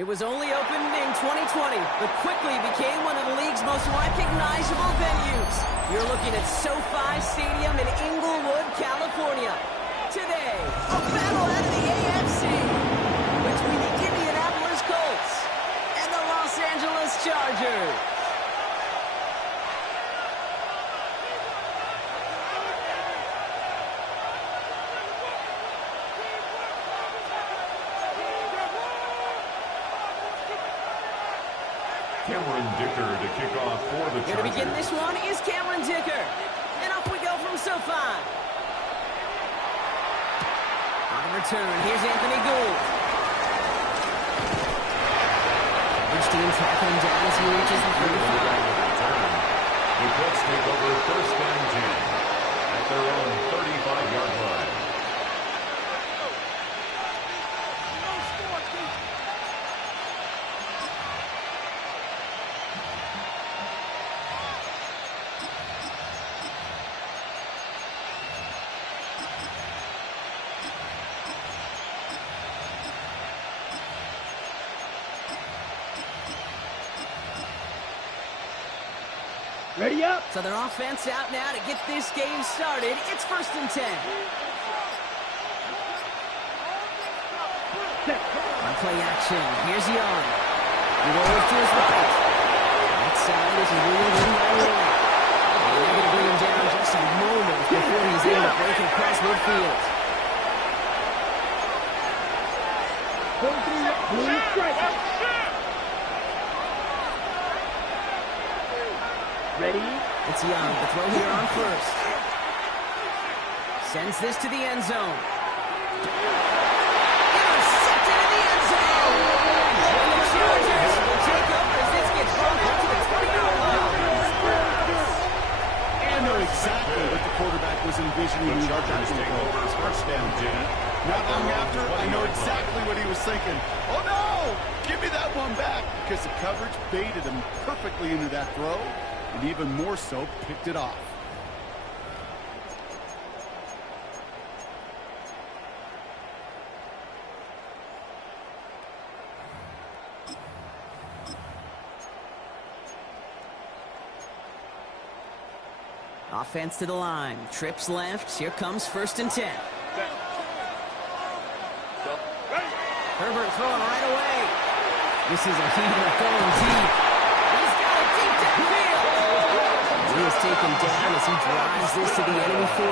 It was only opened in 2020, but quickly became one of the league's most recognizable venues. You're looking at SoFi Stadium in Inglewood, California. Today, a battle out of the AFC between the Indianapolis Colts and the Los Angeles Chargers. Dicker to kick off for the Chargers. Here to begin this one is Cameron Dicker. And off we go from SoFi. On the return, here's Anthony Gould. Each team tackling down as he reaches the 35. The Colts take over first and 10 at their own 35-yard line. Ready up. So their offense out now to get this game started. It's first and 10. On play action, here's Young. He rolls to his right. Outside is ruled in by Long. And they're going to bring him down just a moment before he's able to break across midfield. Ready? It's Young, the throw here on first. Sends this to the end zone. Intercepted in the end zone! And the Chargers will take over as this gets run out to the 20-yard line. I know exactly what the quarterback was envisioning. The Chargers take over first and 10. Not long after, I know exactly what he was thinking. Oh no! Give me that one back! Because the coverage baited him perfectly into that throw. And even more so, picked it off. Offense to the line. Trips left. Here comes first and 10. Herbert throwing right away. This is a heater going deep. He's got it deep downfield. He is taken down as he drives this to the enemy 40.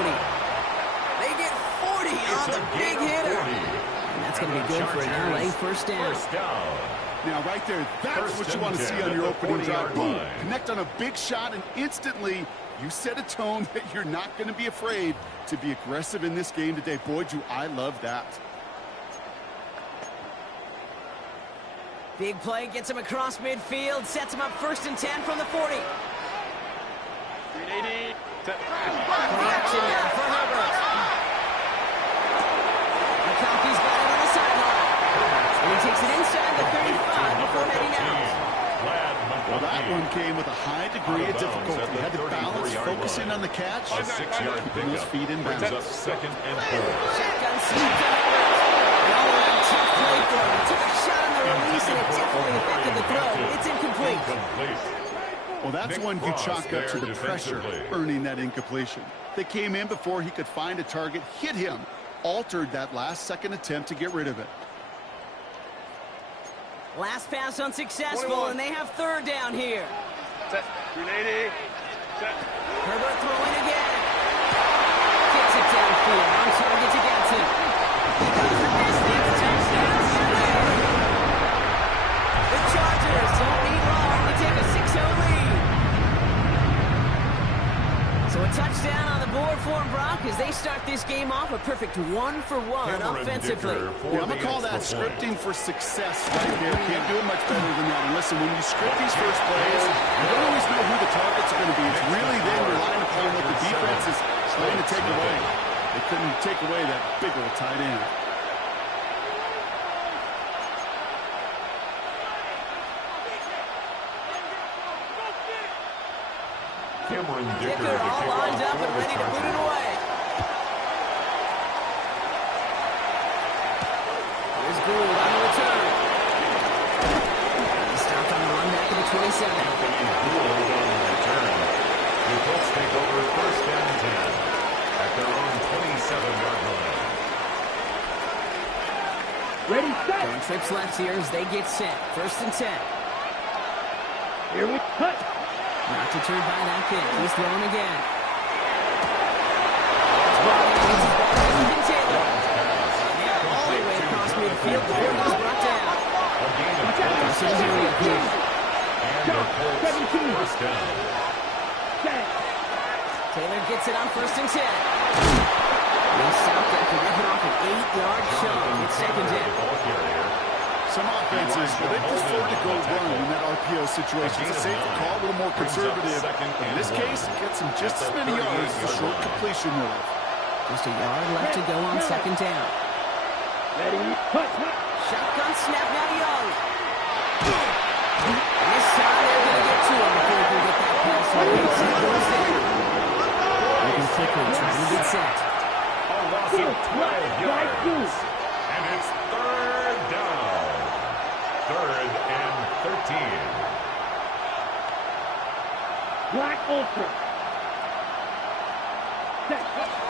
They get 40 on the big hitter. And that's going to be good for an LA first down. Now, right there, that's what you want to see on your opening drive. Boom! Connect on a big shot, and instantly you set a tone that you're not going to be afraid to be aggressive in this game today. Boy, do I love that. Big play gets him across midfield, sets him up first and 10 from the 40. 380. Play action now for Herbert. McConkey's got it on the sideline. And he takes it inside the 35 before heading out. Well, that one came with a high degree of difficulty. He had to balance, focusing on the catch, A 6-yard keeping his feet in bounds. brings up second and 4. Shotgun sweep to Herbert. And all around tough play for him. Took a shot on the release and it definitely affected the throw. It's incomplete. Well, that's one you chalk up to the pressure, earning that incompletion. They came in before he could find a target, hit him, altered that last-second attempt to get rid of it. Last pass unsuccessful, and they have third down here. Set. 380. Set. Herbert throwing again. Kicks it downfield. On target to Gadsden. He goes the distance. Touchdown, Surrey! The Chargers don't need long to take a 6-0 lead. So a touchdown on the board for Brock as they start this game off a perfect 1-for-1 offensively. Yeah, I'm going to call that scripting for success right there. Can't do it much better than that. And listen, when you script these first plays, you don't always know who the targets are going to be. It's really then relying upon what the defense is trying to take away. They couldn't take away that big old tight end. Cameron Dicker Dicker all lined up and ready to boot it away. Here's Gould on the return. 7. Company ruled on the return. The Colts take over first and 10 at their own 27-yard line. Ready, set. Going trips left here as they get set. First and 10. Here we cut. Not deterred by that pick. He's throwing again. It's brought in. It's his ball. Rmdm Taylor. Yeah, all the way across midfield before he's brought down. A gain of 26 yards. And the Colts first down. Taylor gets it on first and 10. He's south after ripping off an 8-yard chunk. It's second down. Some offenses, well, they prefer to go run in that RPO situation. It's a safer call, a little more conservative. In this case, gets him just as many yards as a short completion move. Just a yard left to go on second down. Ready, cut. Shotgun snap now to Young. And this time they're going to get to him before he can get that pass away. So he goes down. Looking quickly, trying to get set. A loss of 12 yards. And it's third down. Third and 13. Black Ultra.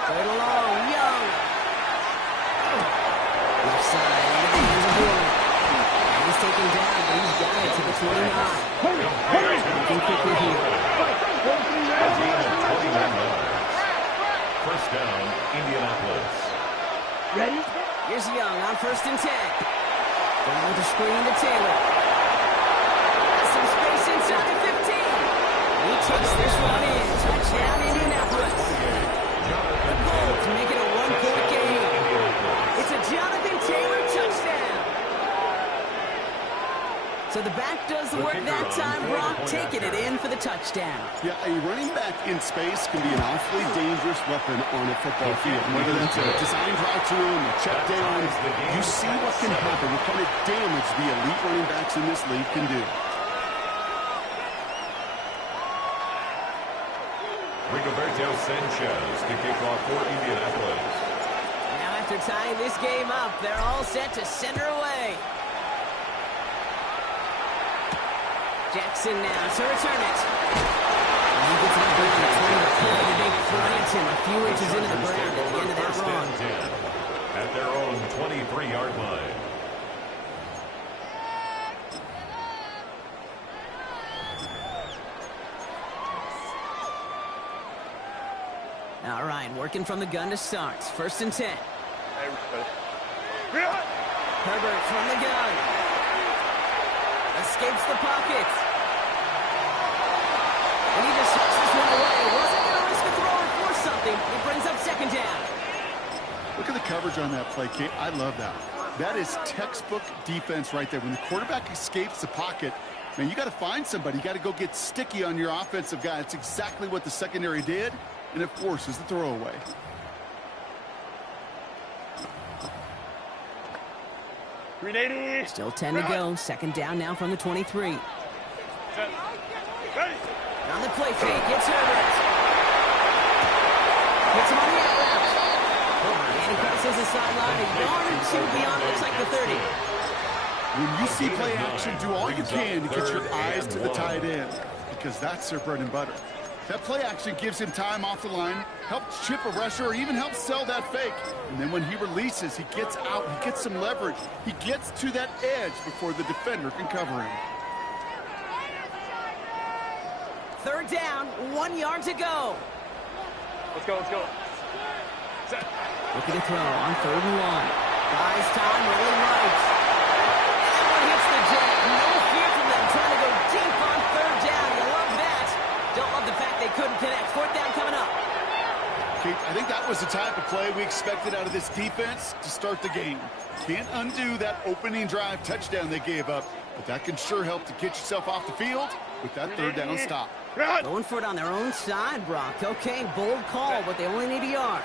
Right along, Young. Left side, into the hands of Warren. And he's taken down, but he's got it to the 29. Looking quickly here. A gain of 21 yards. First down, Indianapolis. Ready? Here's Young on first and 10. Going with the screen to Taylor. Has some space inside the 15. He takes this one in. Touchdown, Indianapolis. The Colts make it a one-point game. It's a Jonathan Taylor touchdown. So the back does the work that time, Brock, taking it in for the touchdown. Yeah, a running back in space can be an awfully dangerous weapon on a football field. Whether that's a design drive to him, a check down, you see what can happen, what kind of damage the elite running backs in this league can do. Rigoberto Sanchez to kick off for Indianapolis. Now after tying this game up, they're all set to center away. Jackson now to return it. And he gets it up around the 20 to 40. They plant him a few inches into the ground at the end of that First run. and 10 at their own 23-yard line. All right, working from the gun to start. First and 10. Herbert from the gun. Escapes the pocket. And he just tucks this one away. Wasn't going to risk a throw or force something. It brings up second down. Look at the coverage on that play, Kate. I love that. That is textbook defense right there. When the quarterback escapes the pocket, man, you got to find somebody. You got to go get sticky on your offensive guy. It's exactly what the secondary did, and it forces the throwaway. Still 10 to go. Second down now from the 23. On the play fake, it's Herbert. Hits him on the out route. And he crosses the sideline. A yard or two beyond, looks like the 30. When you see play action, do all you can to get your eyes to the tight end, because that's their bread and butter. That play action gives him time off the line, helps chip a rusher, or even helps sell that fake. And then when he releases, he gets out, he gets some leverage. He gets to that edge before the defender can cover him. Third down, 1 yard to go. Let's go, let's go. Set. Looking to throw on third and 1. Buys time, rolling right. That one hits the deck. No fear from them trying to go deep on third down. You love that. Don't love the fact they couldn't connect. Fourth down coming up. Kate, I think that was the type of play we expected out of this defense to start the game. Can't undo that opening drive touchdown they gave up, but that can sure help to get yourself off the field with that third down stop. Going for it on their own side, Brock. Okay, bold call, but they only need a yard.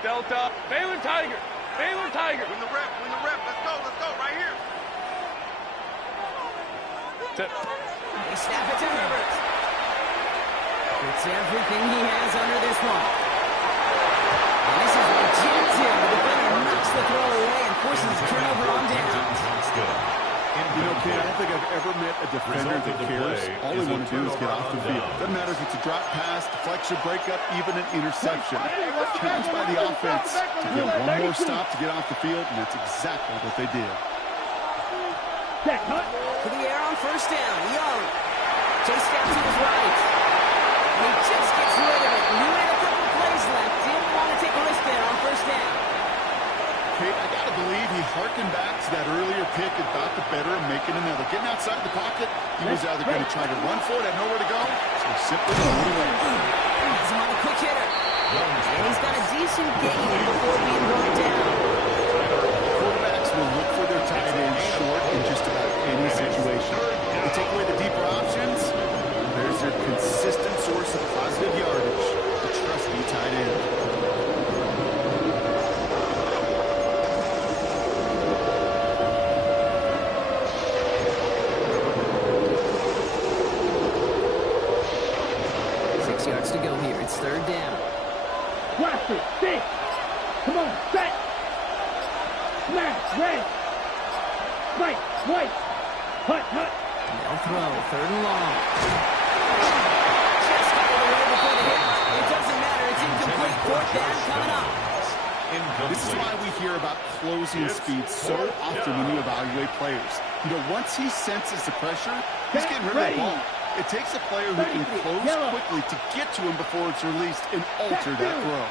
Delta. Baylor Tiger. Baylor Tiger. Win the rep. Let's go, right here. Set. They snap it to Herbert. It's everything he has under this one. And this is rejected. The defender knocks the throw away and forces a turnover on down. You know, Ken, I don't think I've ever met a defender that cares. All they want to do is get off the field. Doesn't matter if it's a drop pass, deflection, breakup, even an interception. Challenged by the offense to get one more stop to get off the field, and that's exactly what they did. To the air on first down. Young. Chased out to his right. And he just gets rid of it. He had a couple plays left. Didn't want to take a risk there on first down. Okay, I got to believe he harkened back to that earlier pick and thought the better of making another. Getting outside the pocket, he was either going to try to run for it, had nowhere to go, so he simply threw it away. He's on a quick hitter. And he's got a decent gain before being brought down. Quarterbacks will look for their tight end short in just about any situation. They take away the deeper options, there's their consistent source of positive yardage, the trusty tight end. To go here. It's third down. Watch it. Six. Come on. Set. Smash. Red. Right. White. Hut. Hut. They'll throw. Third and long. Just got it away before the hit. It doesn't matter. It's incomplete. Fourth down coming up. This is why we hear about closing speed so often when you evaluate players. You know, once he senses the pressure, he's getting rid of the ball. It takes a player who can close quickly to get to him before it's released and alter that throw.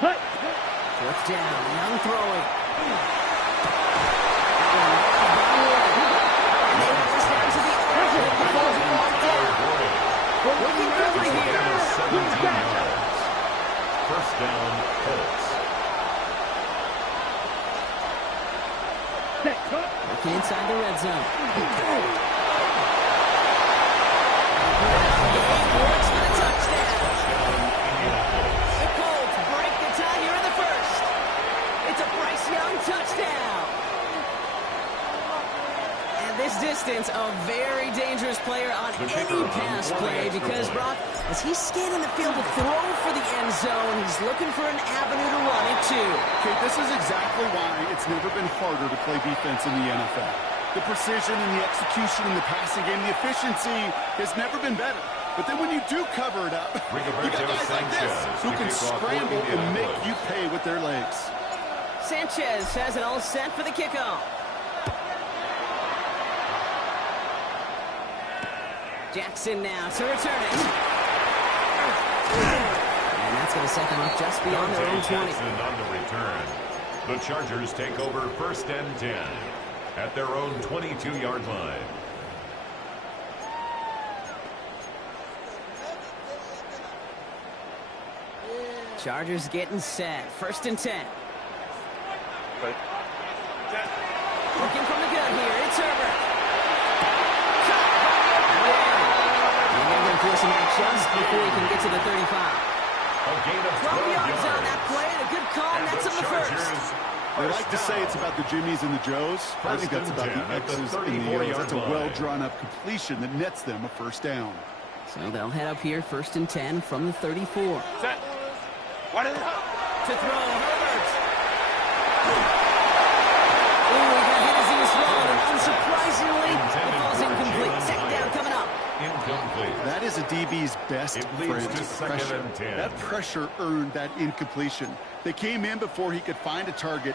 Fourth down, Young throwing. Looking quickly here. First down, Colts. Looking inside the red zone. Works for the touchdown. The Colts break the tie here in the first. It's a Bryce Young touchdown. And this distance, a very dangerous player on any pass play because, Brock, as he's scanning the field to throw for the end zone, he's looking for an avenue to run it to. Okay, this is exactly why it's never been harder to play defense in the NFL. The precision and the execution in the passing game, the efficiency has never been better. But then when you do cover it up, you got guys like this who can scramble and make you pay with their legs. Sanchez has it all set for the kickoff. Jackson now to return it. And that's going to set them up just beyond their own 20. On the return. The Chargers take over first and 10 at their own 22-yard line. Chargers getting set. First and 10. Looking from the gun here. It's Herbert. And they're going to force him out just before he can get to the 35. A gain of 12 yards on that play, and a good call, and that's on the first. They like to say it's about the Jimmies and the Joes. I think that's about the X's and the O's. That's a well-drawn-up completion that nets them a first down. So they'll head up here, first and 10 from the 34. Set. What is it? To throw, Herbert. Ooh, he got hit as he was throwing, and unsurprisingly, the ball's incomplete. Second down coming up. Incomplete. That is a DB's best friend, pressure. That pressure earned that incompletion. They came in before he could find a target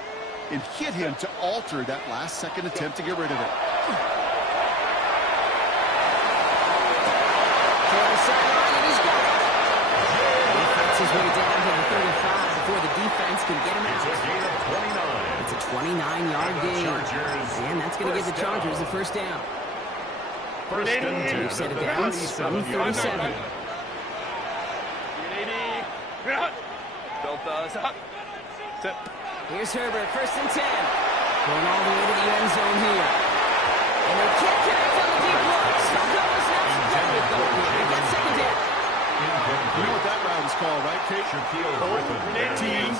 and hit him to alter that last-second attempt to get rid of it. He's got it. He fights his way down to the 35 before the defense can get him out. It's a gain of 29. It's a 29-yard gain. And that's going to give the Chargers the first down. First and 10. We've set it down from 37. Built us up. Set. Here's Herbert, first and 10. Going all the way to the end zone here. And they can't connect on the deep look. So goes next play. They got second down. You know what that route is called, right, Kate? O-T-B.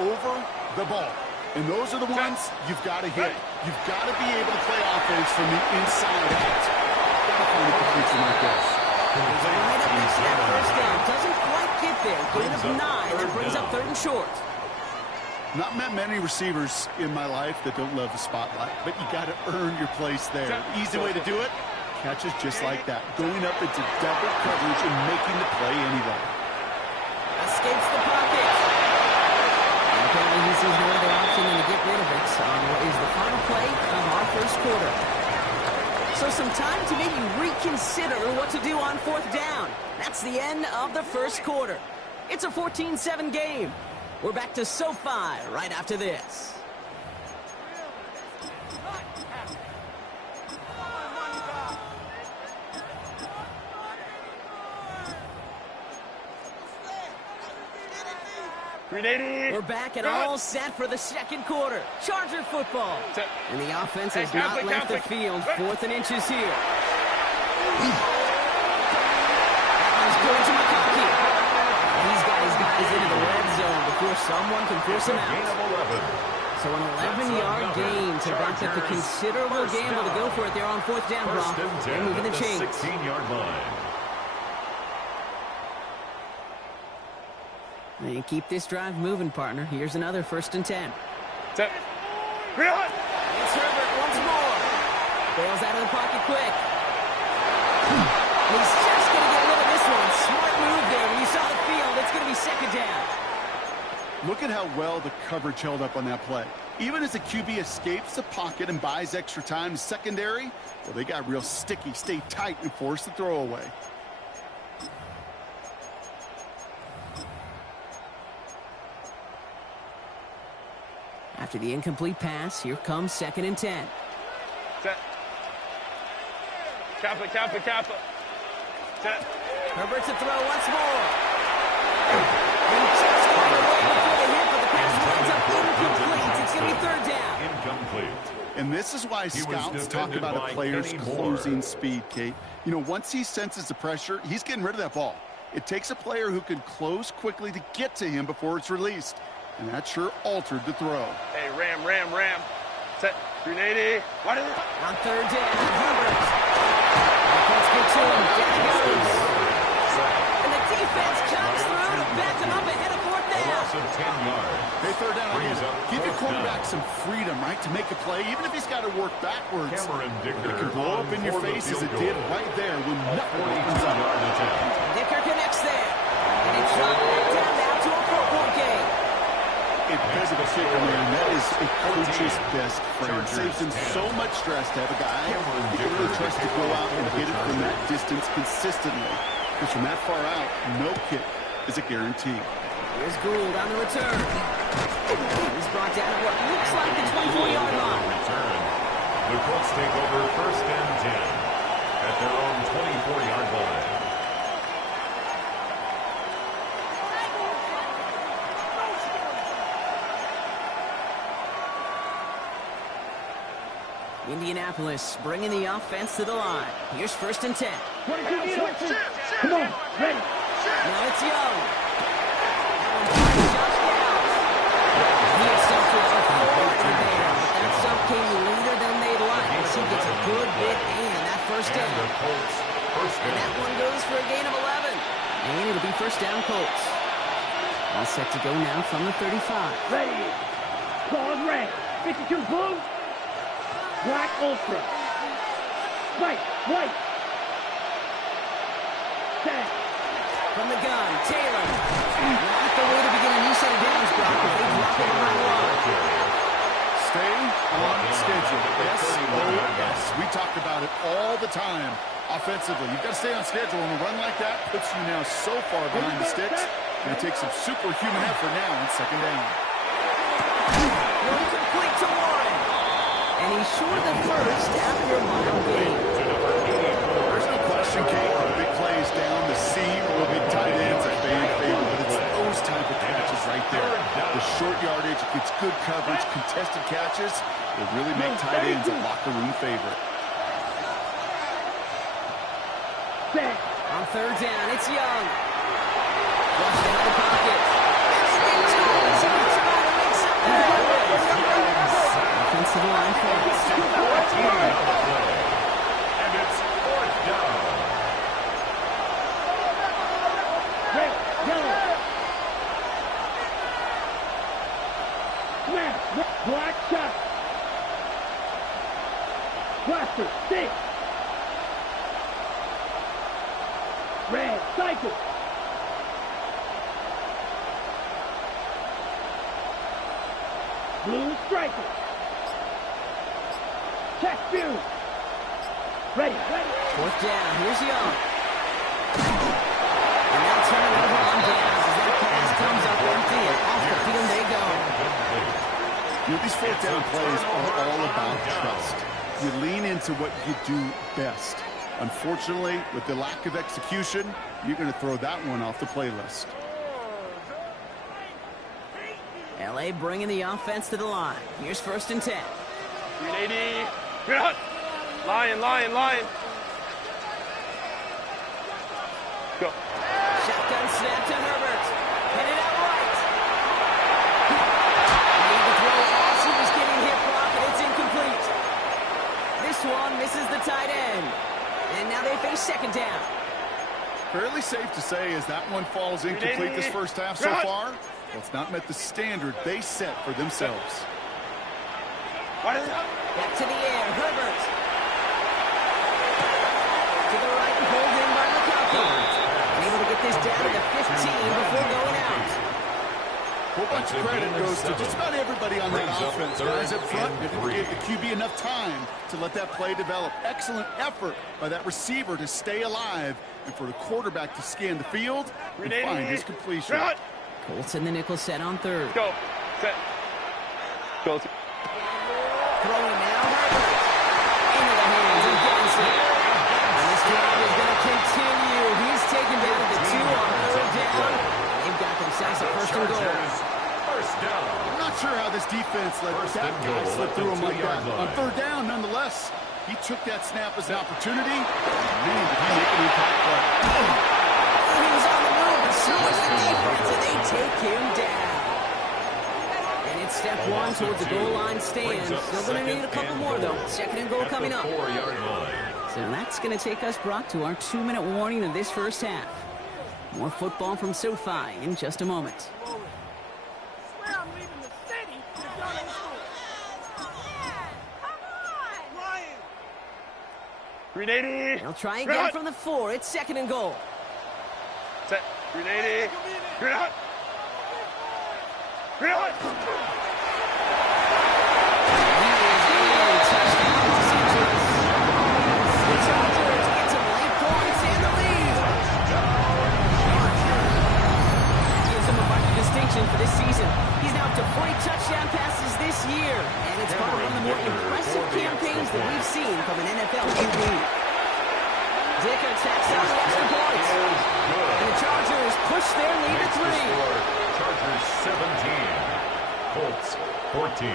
Over the ball. And those are the ones you've got to hit. You've got to be able to play offense from the inside out. Got to find a completion like this. Right up next to that first down. Doesn't quite get there. Gain of 9. That brings up third and short. Not met many receivers in my life that don't love the spotlight, but you got to earn your place there. Easy way to do it, catches just like that, going up into double coverage and making the play anyway. Escapes the pocket. And apparently he sees no other option than to get rid of it on what is the final play of our first quarter. So some time to maybe reconsider what to do on fourth down. That's the end of the first quarter. It's a 14-7 game. We're back to SoFi right after this. We're back and all set for the second quarter. Charger football. And the offense has not left the field. 4th and inches here. He's going to McConkey. He's got his guys into the red zone before someone can force him out. So an 11-yard gain to back up the considerable gamble to go for it there on 4th down, Brock. They're moving the chains. 16-yard line. And keep this drive moving, partner. Here's another 1st and 10. It's Herbert once more. Bails out of the pocket quick. And he's just going to get rid of this one. Smart move there. When you saw the field, it's going to be 2nd down. Look at how well the coverage held up on that play. Even as the QB escapes the pocket and buys extra time, secondary, well, they got real sticky, stay tight, and force the throw away. After the incomplete pass, here comes 2nd and 10. Set. Kappa. Set. Herbert's to throw once more. And just got away before the hit, but the pass winds up incomplete. It's going to be 3rd down. Incomplete. And this is why scouts talk about a player's closing speed, Kate. You know, once he senses the pressure, he's getting rid of that ball. It takes a player who can close quickly to get to him before it's released. And that sure altered the throw. Hey, Ram. Set. 380. What is it? On 3rd down, Herbert. Let's get to him. Down he goes. And the defense comes through to back him up ahead of 4th A down. loss of 10 yards. Hey, 3rd down again. Brings up Give your 4th quarterback down. some freedom, right, to make a play, even if he's got to work backwards. Cameron It Dicker can blow up in your for the face as field it did goal. right there when nothing opens up. 42-yard attempt. Dicker connects there. And it's shot back down now to a 4-point game. It does a kicker, man. That is a coach's best friend. Saves him so much stress to have a guy who can really trust to go out and hit it from that distance consistently. Because from that far out, no kick is a guarantee. Here's Gould on the return. He's brought down at what looks like the 24-yard line. Return. The Colts take over 1st and 10 at their own 24-yard line. Indianapolis bringing the offense to the line. Here's 1st and 10. Come on, ready. Now it's Young. That one's by Josh Downs. He accepted a 4 there, but that stuff came later than they'd like. As he gets a good bit in that 1st And the down. Colts first And that down. one goes for a gain of 11. And it'll be 1st down Colts. All set to go now from the 35. Ready. Ball is red. 52 blue. Black ultra. White. Set. From the gun, Taylor. Not the way to begin a new set of downs, Brock, if they drop it around the line. Stay on schedule. SOS. We talk about it all the time. Offensively, you've got to stay on schedule, and a run like that puts you now so far behind the sticks. Going to take some superhuman effort now on 2nd down. One complete to Warren. And he's short the first after a mile gain. There's no question, Kate. The big plays down the seam or big tight ends are fan favorite, but it's those type of catches right there. The short yardage, it's good coverage, contested catches. They really make tight ends a locker room favorite. Set. On 3rd down, it's Young. Flushed out of the pocket. Offensive line falls. And it's 4th down. Red. Yellow. Cycle. Blue striker. Check view. Ready. Fourth down. Here's Young. And now turn it over on downs as that pass comes up empty and off the field they go. You know, these fourth down plays are all about trust. You lean into what you do best. Unfortunately, with the lack of execution, you're going to throw that one off the playlist. LA bringing the offense to the line. Here's 1st and 10. 380. Good. Lion. Go. Shotgun snap to Herbert. Headed out right. Made the throw as he was getting hit, Brock, and it's incomplete. This one misses the tight end. And now they face 2nd down. Fairly safe to say as that one falls incomplete this first half so far. Well, it's not met the standard they set for themselves. Back to the air, Herbert. To the right, pulled in by Lukaku. Able to get this down to the 15 before going out. A whole bunch of credit goes to just about everybody on that offense. Guys up front, they gave the QB enough time to let that play develop. Excellent effort by that receiver to stay alive and for the quarterback to scan the field and find his completion. Colts in the nickel set on 3rd. Go. Set. Go. Throwing now, Herbert. Into the hands of Johnson. And this drive is going to continue. He's taken down at the 2 on 3rd down. They've got themselves a 1st and goal. First down. I'm not sure how this defense let that guy slip through him like that. On 3rd down, nonetheless, he took that snap as an opportunity. Man, did he make an impact play. He was on the move, but so was the defense, and they take him down. And it's step 1 towards the goal line stand. Still going to need a couple more, though. 2nd and goal coming up. 4-yard line. So that's going to take us, Brock, to our 2-minute warning of this first half. More football from SoFi in just a moment. Swear I'm leaving the city to go to school. Come on! Ryan! 380. They'll try again from the 4. It's 2nd and goal. Set. 380. Good. For this season. He's now up to 40 touchdown passes this year, and it's part of one of the more impressive campaigns that we've seen from an NFL QB. Dicker tacks out the extra point, and the Chargers push their lead to 3. Chargers 17, Colts 14.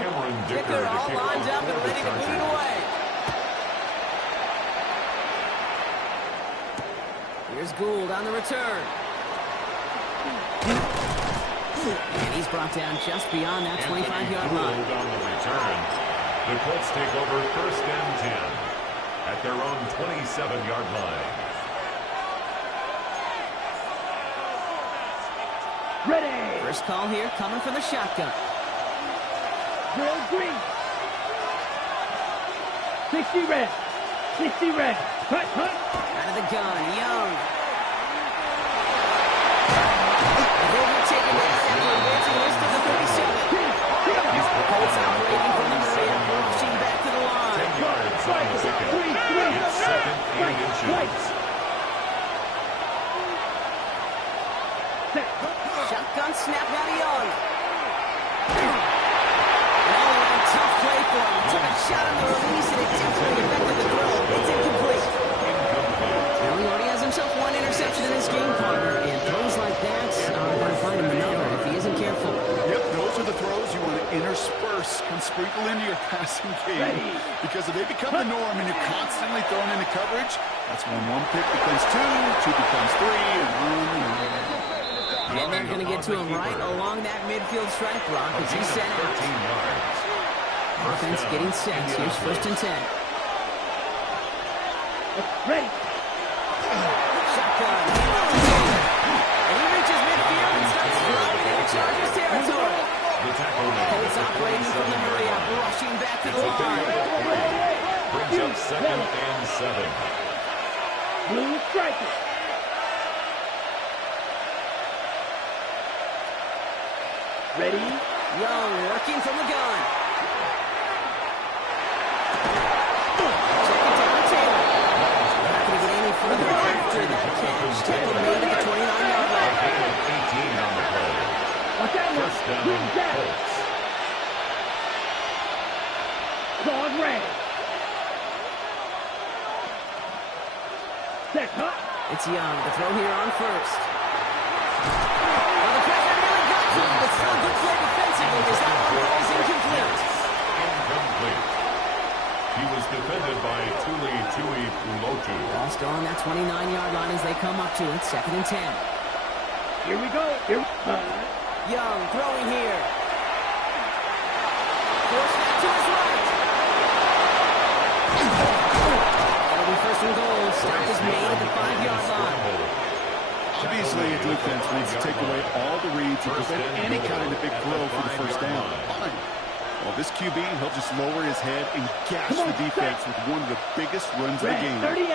Cameron Dicker all lined up and ready to boot it away. Here's Gould on the return. And he's brought down just beyond that 25-yard line. On the return. The Colts take over 1st and 10 at their own 27-yard line. Ready. First call here coming from the shotgun. Drill green. 60 red. 60 red. Cut. Out of the gun, Young. He'll be taken down after advancing this to the 37. Colts operating from the area, rushing back to the line. 10 yards on the pickup. It's 2nd and inches. Shotgun snap now to Young. And tough play for him. Took a shot on the release, and it definitely affected the throw. It's incomplete. Well, he already has himself 1 interception in this game, partner, and throws like that are going to find him another if he isn't careful. Yep, those are the throws you want to intersperse and sprinkle into your passing game. Because if they become the norm and you're constantly thrown into coverage, that's when 1 pick becomes 2, 2 becomes 3, and on. And they're going to get to him right along that midfield stripe, Brock, as he's set out. 13 yards. Offense getting set. Here's 1st and 10. Ready. Shotgun. And he reaches midfield and starts driving into Chargers territory. The tackle Colts operating from the hurry up, rushing back to the line. second and 7. Blue striker. Ready? Young working from the gun. Check it down to Taylor. Not going to get any further after that catch. Tackle made at the 29-yard line. 18 on the play. Watch out, look. First down, Green down. Colts. Dog red. Set cut. It's Young. The throw here on first. Well, the pressure nearly got to him, but still good play defensively as that one falls incomplete. Incomplete. He was defended by Tuli Pulotu. Lost on that 29-yard line as they come up to it. Second and 10. Here we go. Here. Young throwing here. Force back to his right. That'll be first and goal. Stop is made at the 5-yard line. Obviously, a defense wants to take away all the reads and prevent any kind of big throw for the first down. Fine. Well, this QB, he'll just lower his head and gash the defense with one of the biggest runs of the game. 38.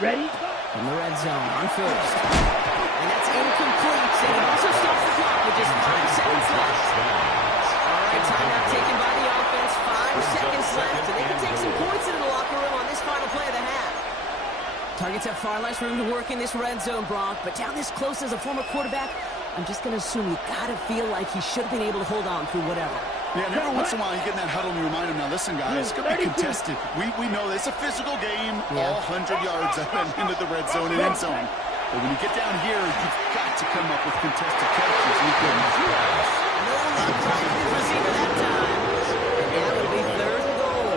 Ready? In the red zone on first. And that's incomplete. And it also stops the clock with just 5 seconds left. All right, timeout taken by the offense. 5 seconds left. And they can take some points into the locker room on this final play of the half. Targets have far less room to work in this red zone, Brock. But down this close as a former quarterback, I'm just going to assume you got to feel like he should have been able to hold on through whatever. Yeah, and every once in a while you get in that huddle and you remind him, now listen, guys, it's going to be contested. We know it's a physical game, all 100 yards into the red zone and end zone. But when you get down here, you've got to come up with contested catches. You can No luck finding his receiver that time. And now it'll be third and goal.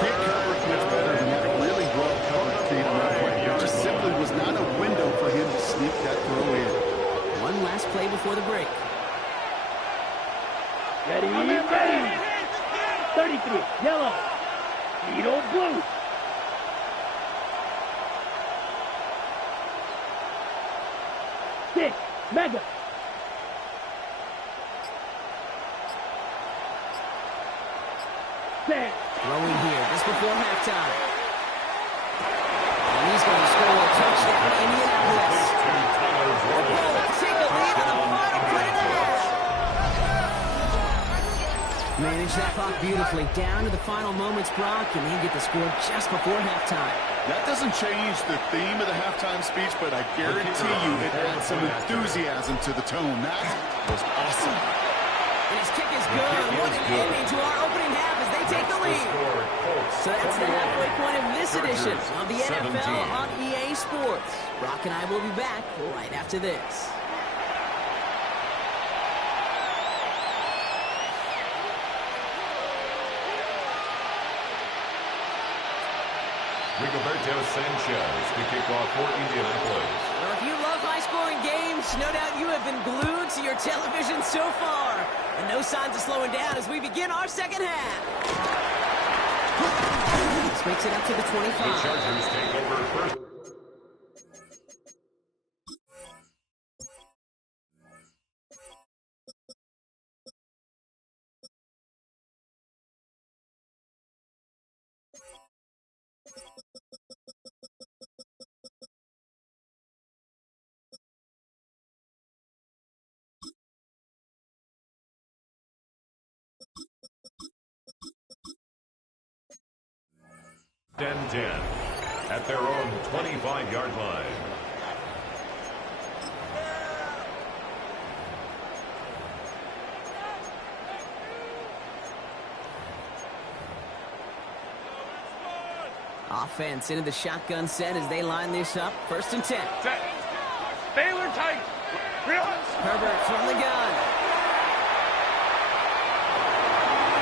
can't cover much better than that. Really well covered feed on that play. There just simply was not a window for him to sneak that throw in. One last play before the break. Ready? Ready. 33. Yellow. Needle blue. Six. Mega. Set. Throwing here just before halftime. And he's going to score a touchdown, Indianapolis. Take a lead on the final play of the half. Manage that clock beautifully. Down to the final moments, Brock, and they get the score just before halftime. That doesn't change the theme of the halftime speech, but I guarantee you it adds some enthusiasm to the tone. That was awesome. And his kick is good. What an ending to our opening half as they take the lead. So that's the halfway point of this edition of the NFL on EA Sports. Brock and I will be back right after this. Rigoberto Sanchez to kick off for Indianapolis. Well, if you love high-scoring games, no doubt you have been glued to your television so far. And no signs of slowing down as we begin our second half. This makes it up to the 25. The Chargers take over first. And 10 at their own 25-yard line. Offense into the shotgun set as they line this up. First and 10. Set. Baylor tight. Herbert from the gun.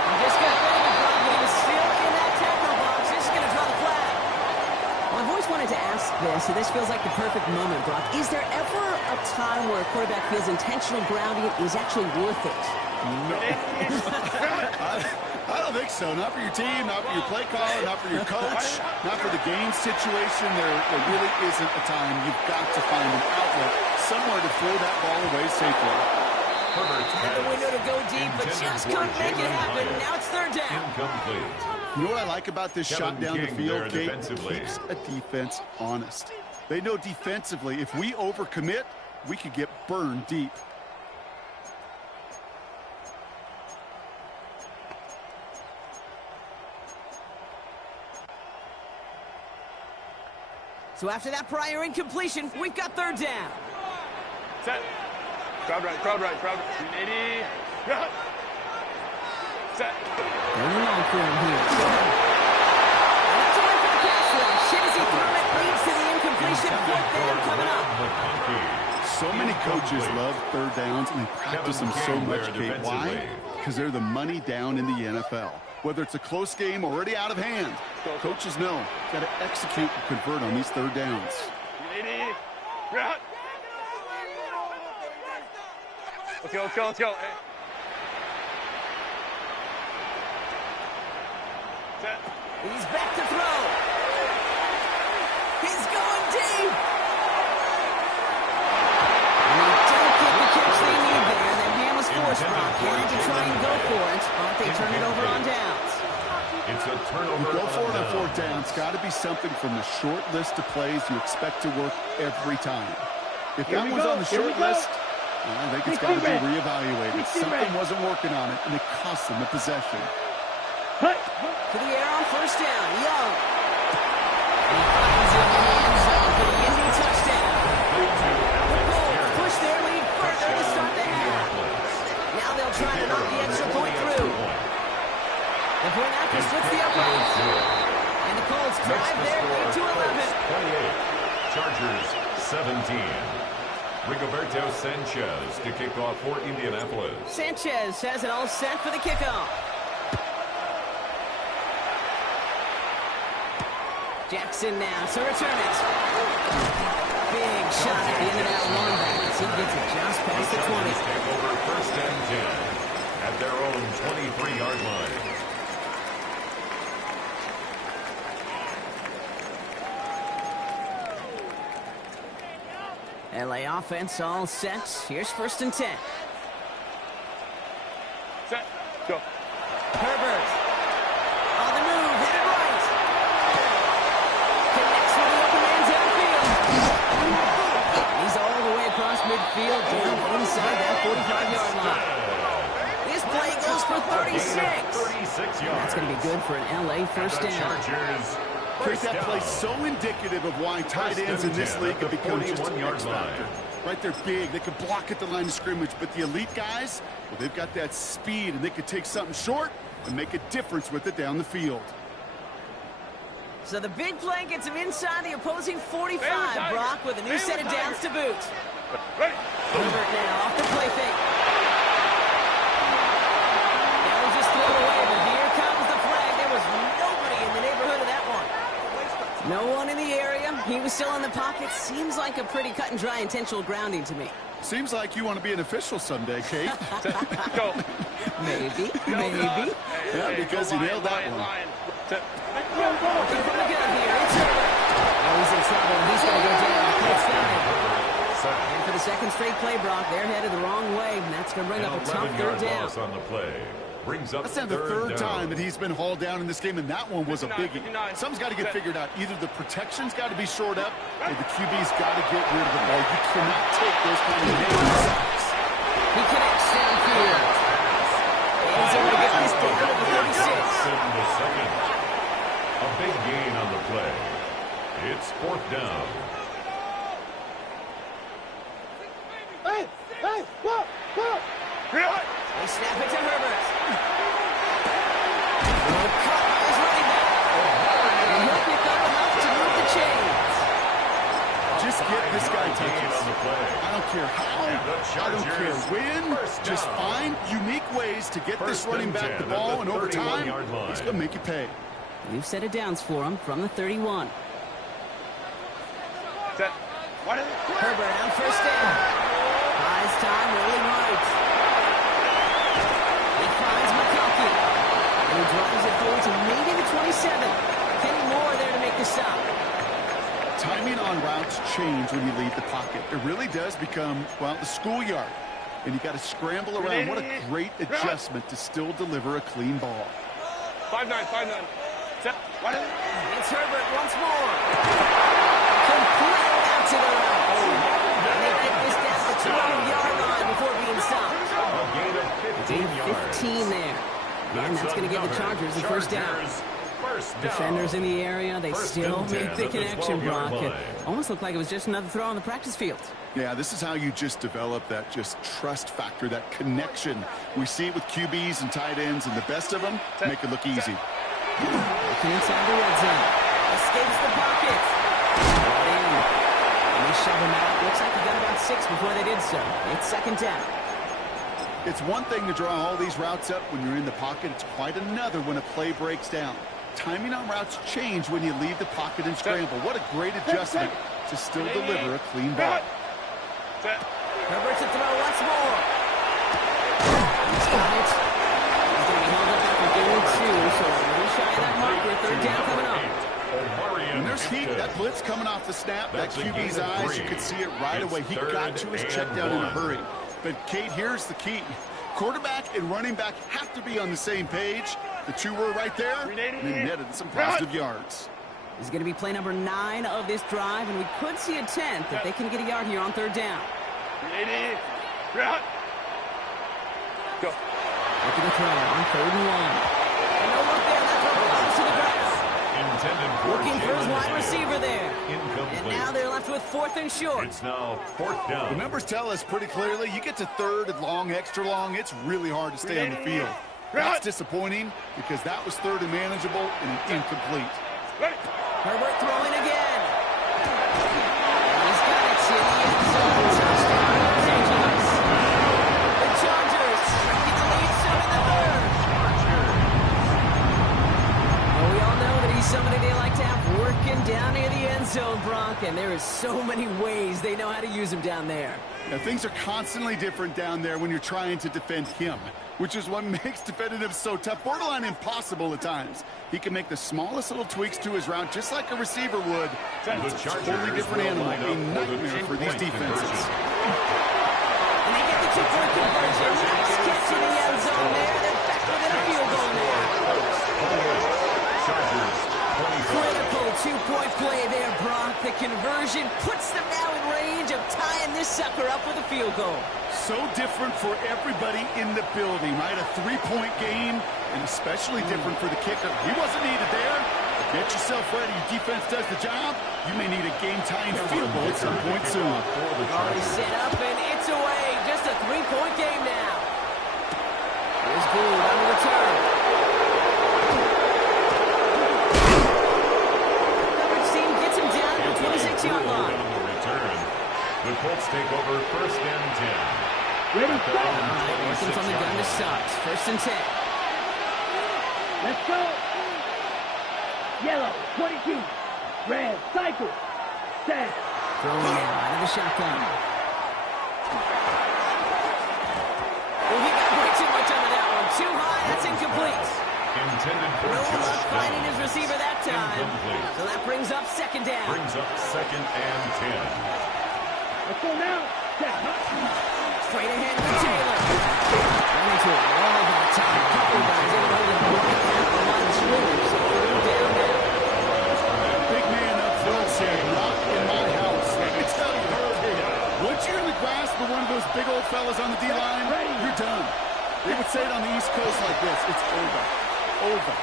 He just got rid of the block, but he was still in that tackle box. This is going to draw the flag. Well, I've always wanted to ask this, and this feels like the perfect moment, Brock. Is there ever a time where a quarterback feels intentional grounding is actually worth it? No. I don't think so. Not for your team, not for your play caller, not for your coach, not for the game situation. There really isn't a time. You've got to find an outlet, somewhere to throw that ball away safely. Herbert Had the window to go deep, but just couldn't make it happen. Now it's third down. Incomplete. You know what I like about this Kevin shot down the King field, there Kate? defensively. Keeps a defense honest. They know defensively, if we overcommit, we could get burned deep. So after that prior incompletion, we've got third down. Set. Crowd right, crowd right, crowd right. 80. Run. Set. Going long for him here. And that's away for the pass rush. Shit as he threw it, leads to the incompletion. Fourth down coming up. So many coaches love third downs, and they practice them so much, Kate. Why? Because they're the money down in the NFL. Whether it's a close game already out of hand, coaches know got to execute and convert on these third downs. 80. Run. Let's go, let's go, let's go. Hey. Set. He's back to throw. He's going deep. And they don't get the catch they need there. That man was forced, Brock. Wanted to try and go for it, but they turn it over on downs. It's a turnover. Go for it on fourth down. It's got to be something from the short list of plays you expect to work every time. If that one's on the short list, I think it's got to be reevaluated. Something wasn't working on it, and it cost them the possession. To the air on first down. Young. He finds it in the end zone for the Indy touchdown. The Colts push their lead further to start the half. Now they'll try to knock the extra point through. The point after splits the upright. And the Colts drive their lead to 11. 28. Chargers 17. Rigoberto Sanchez to kick off for Indianapolis. Sanchez has it all set for the kickoff. Jackson now to return it. Big shot at the end of that one pass. He gets it just past the 20. Take over first and 10 at their own 23-yard line. LA offense all set. Here's first and 10. Set. Go. Herbert. On the move. Headed right. Connects with the open man downfield. He's all the way across midfield down inside that 45-yard line. This play goes for 36. That's going to be good for an LA first down. Chargers. Chris, that play so indicative of why tight ends in this league have become just an X factor. Right, they're big. They can block at the line of scrimmage. But the elite guys, well, they've got that speed, and they can take something short and make a difference with it down the field. So the big play gets him inside the opposing 45, Brock, with a new set of downs to boot. Ready. Herbert now off the play fake. They'll just throw it away, but here comes the flag. There was nobody in the neighborhood of that one. No one in the area. He was still in the pocket. Seems like a pretty cut and dry intentional grounding to me. Seems like you want to be an official someday, Kate. Go. Maybe. Maybe. Yeah, because you nailed that one. Set. Looking for the gun here. It's Herbert. Oh, he's in trouble. He's going to go down. It's down. And for the second straight play, Brock, they're headed the wrong way, and that's going to bring up a tough third down. Loss on the play. Brings up That's not the third time that he's been hauled down in this game, and that one was a biggie. Something's got to get figured out. Either the protection's got to be shored up, or the QB's got to get rid of the ball. You cannot take those kind of names. He connects downfield. He's able to get this down to the 36. In the second. A big gain on the play. It's fourth down. Hey, whoa. They snap it to Herbert. Caught by his running back. And he'll pick up enough to move the chains. Just get this guy Gain touches. on the play. I don't care how, I don't care when. Just find unique ways to get this running back the ball, and over time, he's going to make you pay. We've set it downs for him from the 31. Set. Herbert on first down. Buys time, rolling right. He finds McConkey. And he drives it forward to maybe the 27. Kenny Moore there to make the stop. Timing on routes change when you leave the pocket. It really does become, well, the schoolyard. And you got to scramble around. What a great adjustment to still deliver a clean ball. 5-9. Set. Wide. It's Herbert once more. Completely out to the right. And they get this down to the 12-yard line before being stopped. A gain of 15 yards. 15 there. And that's going to give the Chargers the first down. Defenders in the area, they still make the connection, Brock. It almost looked like it was just another throw on the practice field. Yeah, this is how you just develop that just trust factor, that connection. We see it with QBs and tight ends, and the best of them make it look easy. Looking inside the red zone. Escapes the pocket. Brought in. And they shove him out. Looks like he got about 6 before they did so. It's second down. It's one thing to draw all these routes up when you're in the pocket. It's quite another when a play breaks down. Timing on routes change when you leave the pocket and scramble. What a great adjustment to still deliver a clean ball. Herbert's to throw once more. He's got it. He's going to be held up after game 2, so a little shy of that marker. Third down coming up. When there's heat, that blitz coming off the snap, that QB's eyes, you could see it right away. He got to his check down in a hurry. But, Kate, here's the key. Quarterback and running back have to be on the same page. The two were right there, and they netted some positive yards. This is going to be play number 9 of this drive, and we could see a 10th if they can get a yard here on third down. 380. Go. Looking to throw on 3rd and 1. And no look there. That throw falls to the grass. Looking for his wide receiver there. And now they're left with 4th and short. It's now 4th down. The numbers tell us pretty clearly, you get to 3rd and long, extra long, it's really hard to stay on the field. That's disappointing because that was 3rd and manageable and incomplete. Herbert throwing again. And he's got it to the end zone. Touchdown, Los Angeles. The Chargers taking the lead some in the 3rd. Well, we all know that he's somebody they like to have working down near the end zone, Brock, and there is so many ways they know how to use him down there. Now, things are constantly different down there when you're trying to defend him, which is what makes defending him so tough, borderline impossible at times. He can make the smallest little tweaks to his route, just like a receiver would. It's a totally different animal, a nightmare for these defenses. And they get the 2-point conversion. Nice catch to the end zone there. They're back within a field goal now. Critical 2-point play there, Brock. The conversion puts them now in range of tying this sucker up with a field goal. So different for everybody in the building, right? A 3-point game, and especially different for the kicker. He wasn't needed there. Get yourself ready. Your defense does the job. You may need a game-tying field goal at some point soon. Already set up, and it's away. Just a 3-point game now. Here's Gould on the return. Coverage team gets him down at the 26-yard line. The Colts take over 1st and 10. Ready, go. Working from the gun to Suggs. 1st and 10. Let's go. Yellow, 22. Red, cycle. Set. Throwing now out of the shotgun. Well, he got way too much under that one. Too high, that's incomplete. Intended for No touchdown. luck finding his receiver that time. Incomplete. So that brings up 2nd down. Brings up 2nd and 10. Let's go now. Set. Straight ahead to Taylor. Running to a wall that time. Couple guys in over the right half the line swimmers. So down now. Big man up front said, "Not in my house." Let me tell you, once you're in the grasp of one of those big old fellas on the D-line, you're done. They would say it on the East Coast like this: it's over. Over.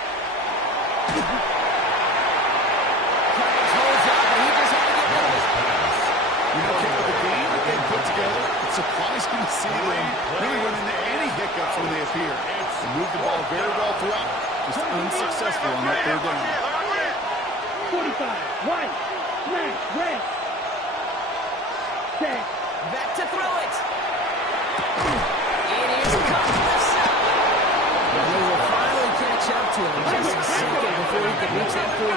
Coverage holds up, and he just had to get rid of it. You know, kick of the game that they put together, it's surprising to see them really run into any hiccups when they appear. They move the ball very well throughout, just unsuccessful on that 3rd down. 45. White. Smash. Red. Set. Back to throw it. It is caught left side. And they will finally catch up to him just a second before he can reach that 40.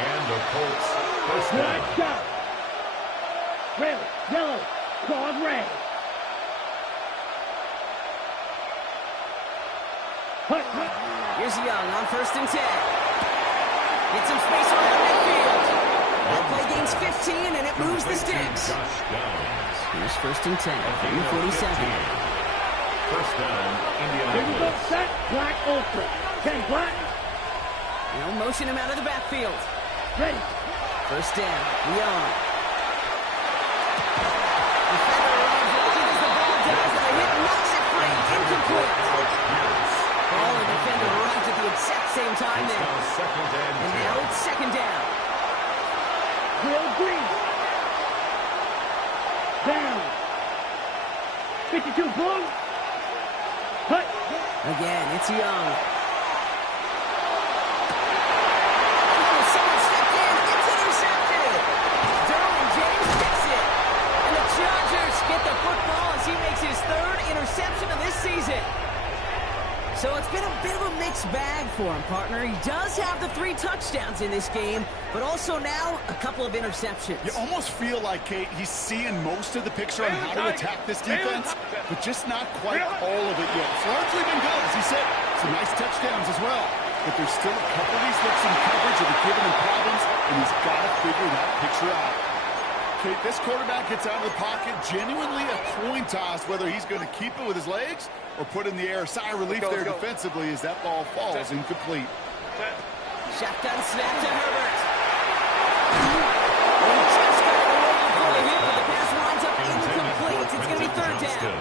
And the Colts 1st down. Shot. Red. Yellow. Clawed red. Hut. Here's Young on 1st and 10. Gets some space around midfield. That play gains 15, and it moves the sticks. Josh Downs. Here's 1st and 10 from the 47. First down, Here we go. Indianapolis. Set. Black ultra. 10 black. Now motion him out of the backfield. Ready. First down, Young. Defender arrives looking as the ball dives, and the hit knocks it free. Incomplete. Ball and defender arrived at the exact same time It's there. now second and And 10. now it's second down. Will Green. Down. 52 blue. Hut. Again, it's Young. Oh, someone stepped in. It's intercepted. Derwin James gets it. And the Chargers get the football as he makes his third interception of this season. So it's been a bit of a mixed bag for him, partner. He does have the 3 touchdowns in this game, but also now a couple of interceptions. You almost feel like, Kate, he's seeing most of the picture on how to attack this defense, but just not quite all of it yet. It's largely been good, as he said. Some nice touchdowns as well. But there's still a couple of these looks in coverage that are giving him problems, and he's got to figure that picture out. Kate, this quarterback gets out of the pocket, genuinely a coin toss whether he's going to keep it with his legs or put in the air. Sigh of relief there defensively as that ball falls incomplete. Shotgun snap to Herbert. He just got it away before the hit, but the pass winds up incomplete. It's going to be third down.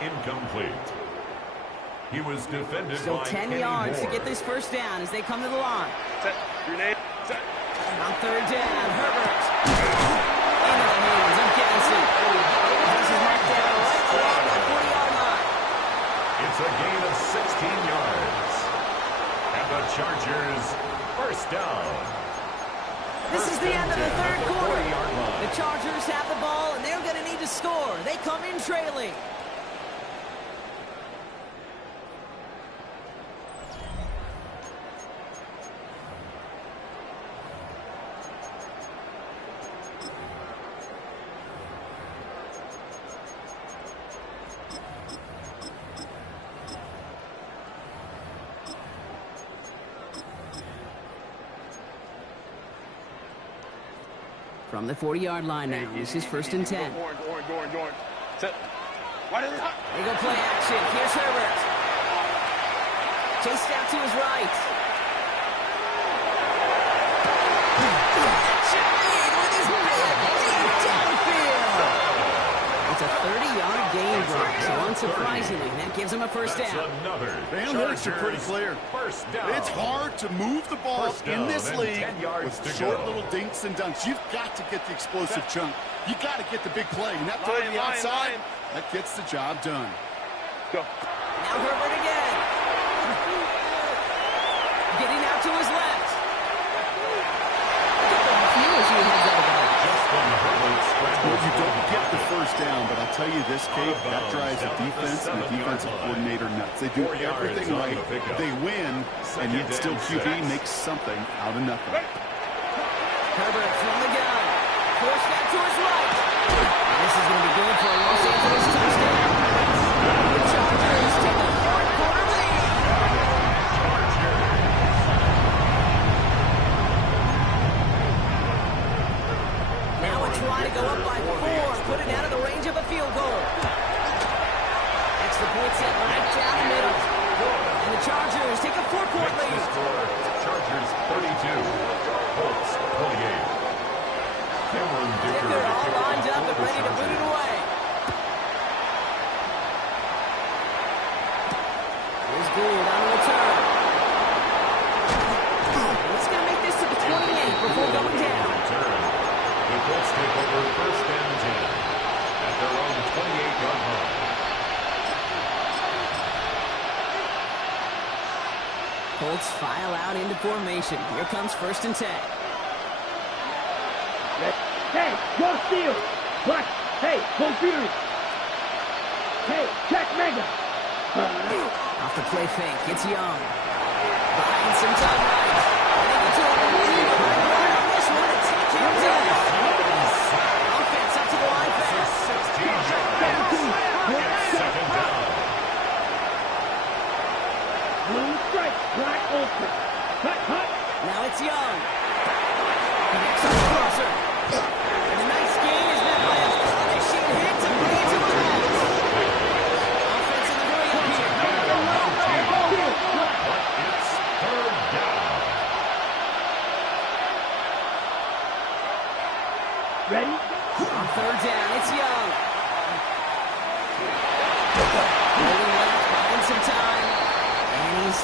Incomplete. He was defended So by 10 Kenny yards to Moore. get this first down as they come to the line. Set. Grenade. Set. On third down, Herbert. Into the hands of Gadsden. This is knocked down right along that 40-yard line. It's a gain of 16 yards. And the Chargers first down. This is the end of the third quarter. 40-yard line. The Chargers have the ball, and they're going to need to score. They come in trailing. From the 40-yard line now, this is first and 10. Orange. Set. Why did it hot? They go play action. Here's Herbert. Chased out to his right. Giant with his big deep downfield. It's a 30-yard gain drop, so unsurprisingly, that gives him a first That's down. another. The analytics are pretty Chargers clear. First down. It's hard to move the ball First in down this and league 10 yards with to short go. little dinks and dunks. You've got to get the explosive chunk. You got to get the big play. And that throw to the outside, that gets the job done. Go. Now Herbert again. Getting out to his left. Justin Herbert scrambles Well, you don't for the get the pocket. first down, but I'll tell you this, Kate, Out of that bounds drives the down at the defense and the 7-yard defensive line. coordinator nuts. They do 4 yards everything on right. the pickup. They win, and Second yet still and QB 6. makes something out of nothing. Herbert from the gun. Forced that to his right. And this is going to be good for a Los Angeles touchdown. The Chargers take a fourth quarter lead. Now a try to go up by 4. Put it out of the range of a field goal. Extra point set right down the middle. And the Chargers take a 4-point Makes the lead. score Chargers 32, Colts 28. Cameron Dicker They're to all kick lined off up for and the ready to put it Chargers. away. Here's Gould on the return. He's going to make this to the 28 before going down. Return. The Colts take over first and 10 at their own 28-yard line. Colts file out into formation. Here comes first and 10. Hey, go steal. Black. Hey, go Fury. Hey, check Mega. Off the play fake, it's Young. Behind some time right. Looking to unbelievable run on this one to take him down. Offense up to the line fast. 16 yards. Second down. Blue stripe. Black ultra. Hut. Now it's Young. Connects on the crosser. And a nice gain is met by a finishing hit to bring it to the net. Offense in the 3.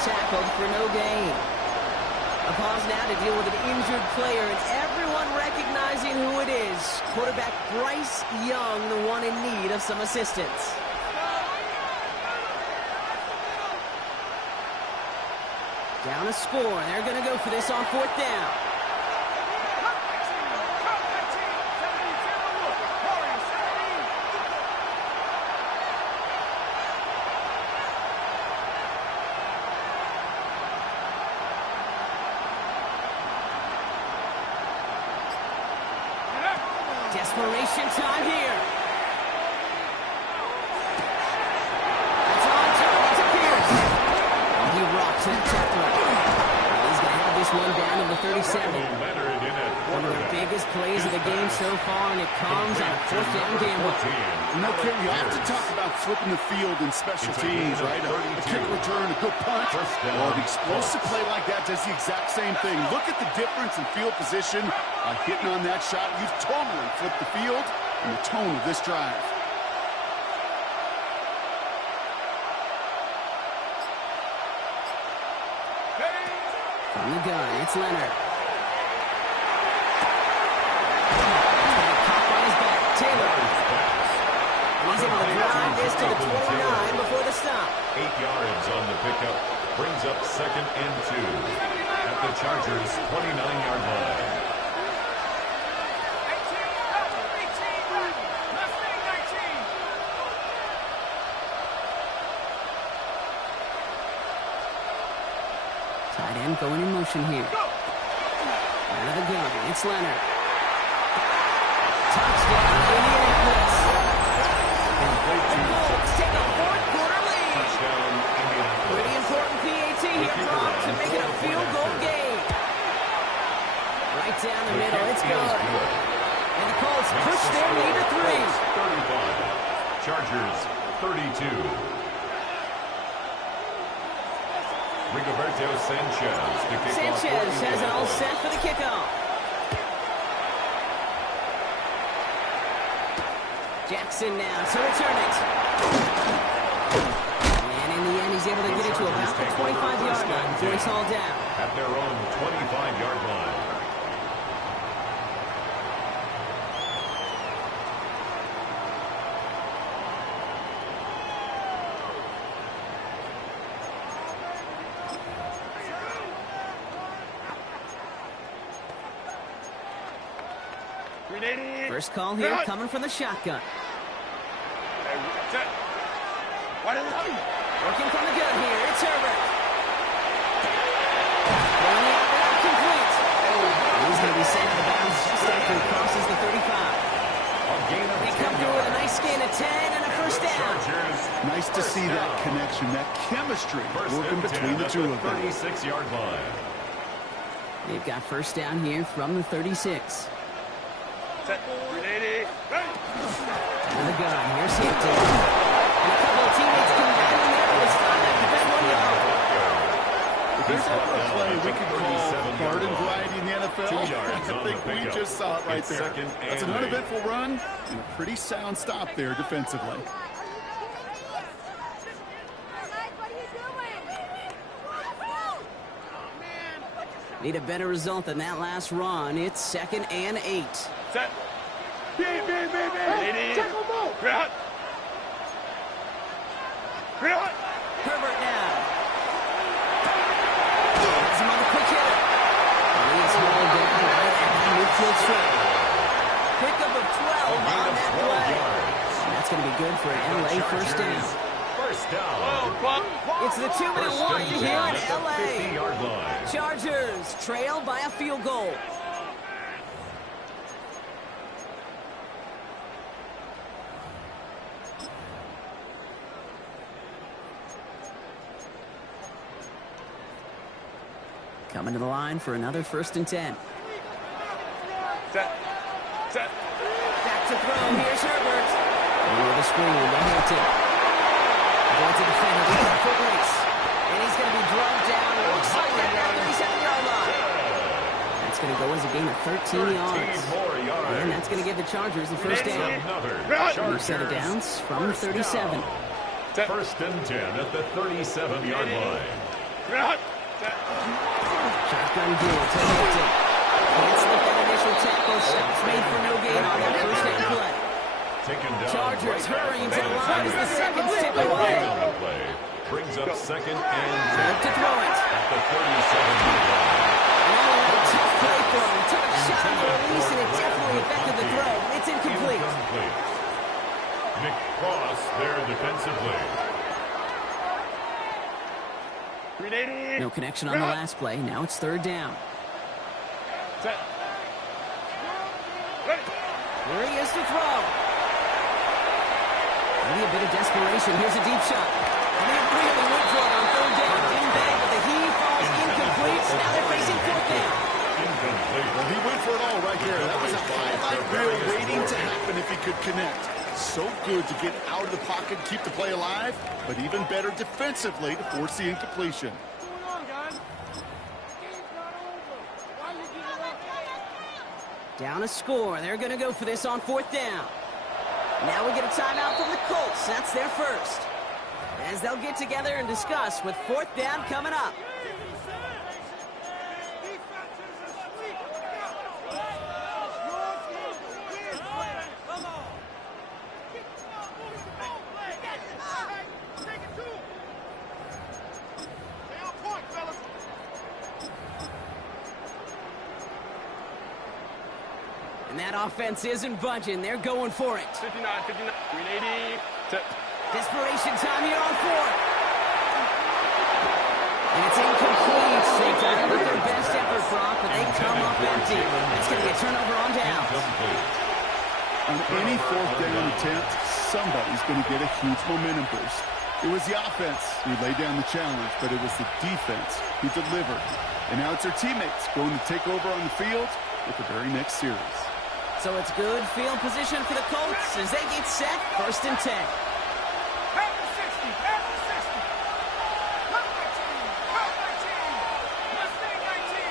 tackled for no gain. A pause now to deal with an injured player, and everyone recognizing who it is. Quarterback Bryce Young, the one in need of some assistance. Down a score. They're going to go for this on 4th down. Desperation time here. That's on target to Pierce. And he rocks that tackler. He's going to have this one down in the 37. One of the biggest plays of the game so far, and it comes on a 4th down gamble. You know, Kerry, you often talk about flipping the field in special teams, right? A kick return, a good punt. Well, the explosive play like that does the exact same thing. Look at the difference in field position. Hitting on that shot, you've totally flipped the field and the tone of this drive. From the gun, it's Leonard. Caught by his back, Taylor. And he's able to drive this to the 29 before the stop. 8 yards on the pickup. Brings up 2nd and 2 at the Chargers' 29-yard line. Tight end going in motion here. Out of the gun, it's Leonard. Touchdown, Indianapolis. The Colts take a 4th quarter lead. Touchdown, Indianapolis. Pretty important PAT here, Brock, to make it a field goal game. Right down the middle, it's good. And the Colts push their lead to 3. 35. Chargers, 32. Rigoberto Sanchez to kick off. Sanchez has it all set for the kickoff. Jackson now to return it. And in the end, he's able to get it to about the 25-yard line before he's hauled down. At their own 25-yard line. First call here coming from the shotgun. Working from the gun here, it's Herbert. Going the out route complete. He's going to be sent out of bounds just after he crosses the 35. They come through with a nice gain of 10 and a first down. Nice to see that connection, that chemistry working between the two of them. 36-yard line. They've got first down here from the 36. Set. 380. And the gun, here's Hampton. And a couple of teammates combined in there to stop that defense 1 yard. If there's ever a play we could call garden variety in the NFL, I think we just saw it right there. That's an uneventful run and a pretty sound stop there defensively. Need a better result than that last run. It's 2nd and 8. Set. Hey, check them out. Herbert now. Has him on the quick hitter. And he's hauled down right at the midfield strip. Pickup of 12 on that play. And that's going to be good for an LA first down. First down. It's the 2-minute warning here in LA. 50-yard line. Chargers trail by a field goal. Coming to the line for another 1st and 10. Set. Set. Back to throw. Here's Herbert. Over the screen to Hampton. Going to defend it. He's a foot race. And he's going to be drugged down. Looks like at that 37-yard line. That's going to go as a gain of 13 yards. More yards. And that's going to give the Chargers the first down. New set of downs from the 37. First and 10 at the 37-yard line. Shotgun duel to Hilton. Can't slip that initial tackle. Stops made for no gain on that first down play. Taken down. Chargers hurrying to the line as the seconds tick Play. away. Brings up second and Look to throw it. at the 37-yard line. Oh, a tough play for him. Took a shot on the release, and it definitely affected the throw. It's incomplete. Nick Cross there defensively. No connection on the last play. Now it's third down. Set. Ready. Here he is to throw. Maybe a bit of desperation. Here's a deep shot. And they really went for it on third down. Didn't bang, but the heave falls incomplete. So now they're facing fourth down. Well, he went for it all right there. That was a highlight reel waiting to happen if he could connect. So good to get out of the pocket, keep the play alive, but even better defensively to force the incompletion. What's going on, guys? The game's not over. Why you giving up? Down a score. They're going to go for this on fourth down. Now we get a timeout from the Colts. That's their first. As they'll get together and discuss with fourth down coming up. And that offense isn't budging. They're going for it. 59, 380. Set. Desperation time here on fourth. And it's incomplete. They tried with their best effort, Brock, but they come up empty. It's going to be a turnover on down. On any fourth down attempt, somebody's going to get a huge momentum boost. It was the offense who laid down the challenge, but it was the defense who delivered. And now it's their teammates going to take over on the field with the very next series. So it's good field position for the Colts as they get set, 1st and 10. Half the 60, half the 60. Half 19, Mustang 19.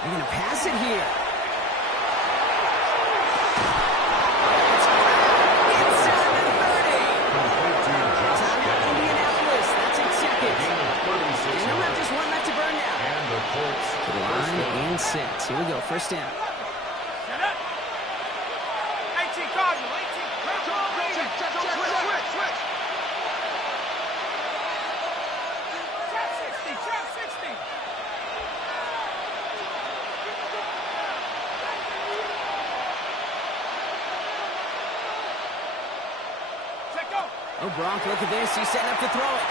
They're going to pass it here. Inside the 30. Timeout Indianapolis. That's accepted. And they'll have just one left to burn now. And the Colts. Line and set. Here we go, 1st down. Shut up. 18 Cardinal, 18. Switch. Trap 60, trap 60. Check go. Oh, Brock, look at this. He's setting up to throw it.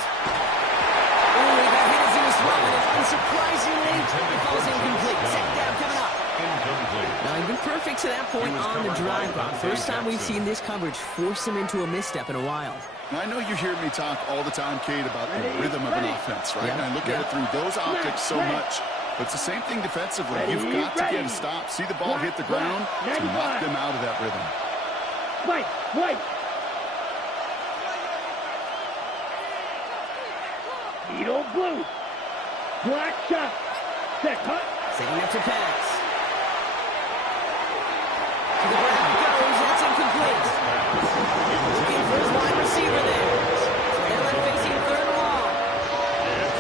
Oh, he got hit as he was throwing it. Unsurprisingly, it falls incomplete. Second down coming up. Incomplete. Now, he's been perfect to that point on the drive. First time we've seen this coverage force him into a misstep in a while. Now, I know you hear me talk all the time, Kate, about the rhythm of an offense, right? And I look at it through those optics so much. But it's the same thing defensively. You've got to get a stop, see the ball hit the ground to knock them out of that rhythm. Wait. Needle blue. Black shot. Set cut. Setting up to pass. To the ground goes. That's incomplete. Looking for his wide receiver there. Taylor facing 3rd and long.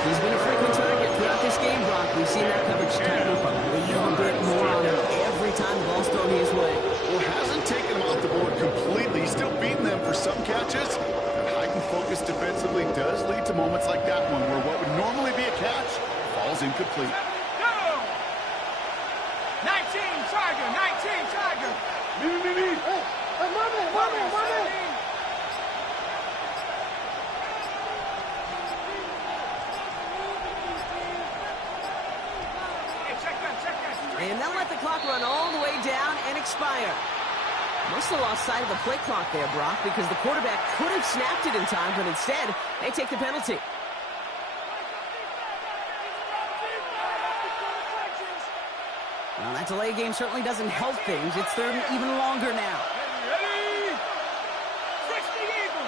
He's been a frequent target throughout this game, Brock. We've seen that coverage tighten up a little bit more on him every time the ball's thrown his way. Well, hasn't taken him off the board completely. He's still beating them for some catches. But heightened focus defensively does lead to moments like that one where what would normally be a catch falls incomplete. Go. 19 Tiger. Me. Oh, mama. Hey, check that. And they'll let the clock run all the way down and expire. Must have lost sight of the play clock there, Brock, because the quarterback could have snapped it in time, but instead, they take the penalty. Well, that delay game certainly doesn't help things. It's 3rd and even longer now. Ready? 60 Eagle.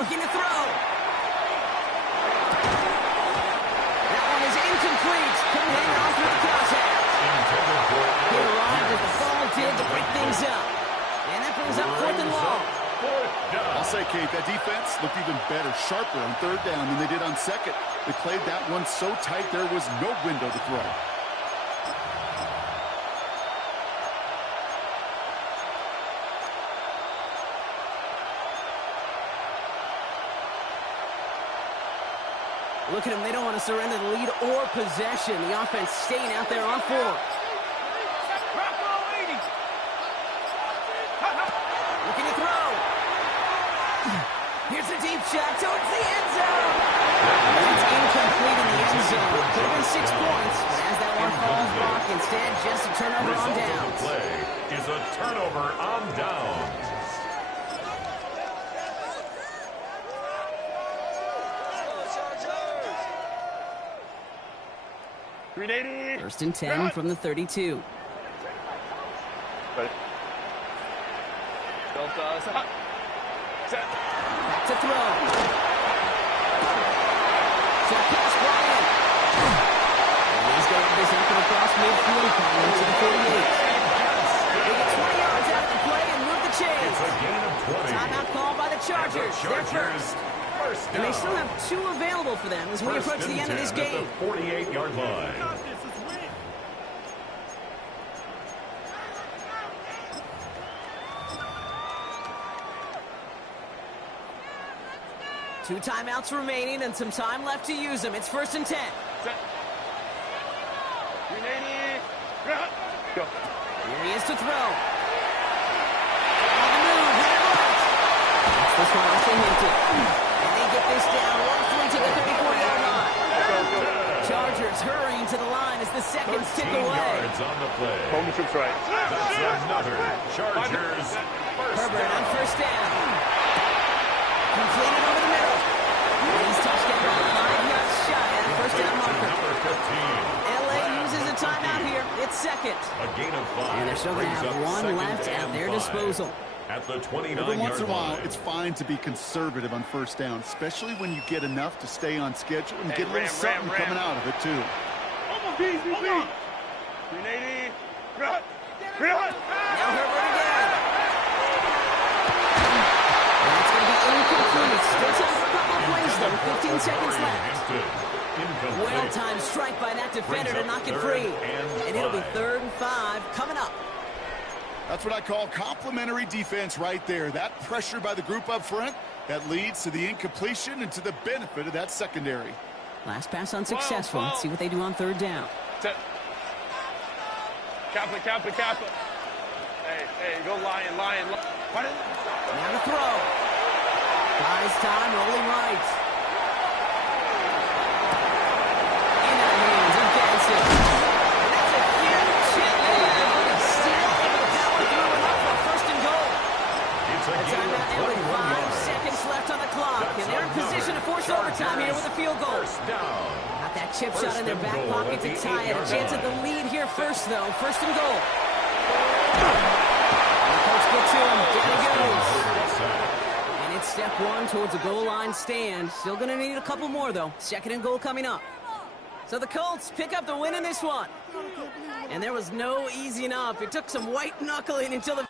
Looking to throw. looked even better, sharper on third down than they did on second. They played that one so tight there was no window to throw. Look at them. They don't want to surrender the lead or possession. The offense staying out there on four. Looking to throw. Here's a deep shot towards the end zone. It's incomplete in the end zone. Could have been 6 points, but as that one falls back, instead just a turnover on downs. The play is a turnover on downs. First and 10 from the 32. Ready. Set. Back to throw. Short pass, Bryant. And he's going to this anchor across midfield, coming to the 48. They get 20 yards out of the play and move the chains. It's a gain of 20. Timeout called by the Chargers. They're first. First down. And they still have 2 available for them as we approach the end of this game. The 48-yard line. Two timeouts remaining and some time left to use them. It's first and 10. Set. 380. Go. Here he is to throw. On the move, hit it right. That's this one also hinted. And they get this down roughly to the 34-yard line. Chargers hurrying to the line as the seconds tick away. Yards on the play. Home trips right. That's another Chargers first Herbert down. on first down. Completed over the middle. And he's touched down by 5 yards shy at the first down marker. Number 15. LA uses a timeout here. It's second. A gain of 5. And they're still going to have one left at their disposal. At the Every 29-yard once in a while, line. it's fine to be conservative on first down, especially when you get enough to stay on schedule and get a little something coming out of it, too. Almost easy, 380. Now Herbert again. That's going to be incomplete. Still time for a couple of plays, though. 15 seconds left. Well-timed strike by that defender to knock it free. And it'll be 3rd and 5 coming up. That's what I call complimentary defense right there. That pressure by the group up front, that leads to the incompletion and to the benefit of that secondary. Last pass unsuccessful. Let's see what they do on 3rd down. Set. Kappa. Hey, go lion. What is it? Now to throw. Buys time, rolling right. Into the hands of Benson. And that's a huge hit there, but he's still able to power through enough for a first and goal. It's a A gain timeout of now with 21 5 yards. seconds left on the clock, and they're in position to force overtime here with a field goal. First down. Got that chip First shot in their and back goal pocket at to the tie it. A 8-yard chance at the line. lead here first, though. First and goal. The Colts get to him. Down he goes. And it's step 1 towards a goal line stand. Still going to need a couple more, though. 2nd and goal coming up. So the Colts pick up the win in this one. And there was no easing up. It took some white knuckling until the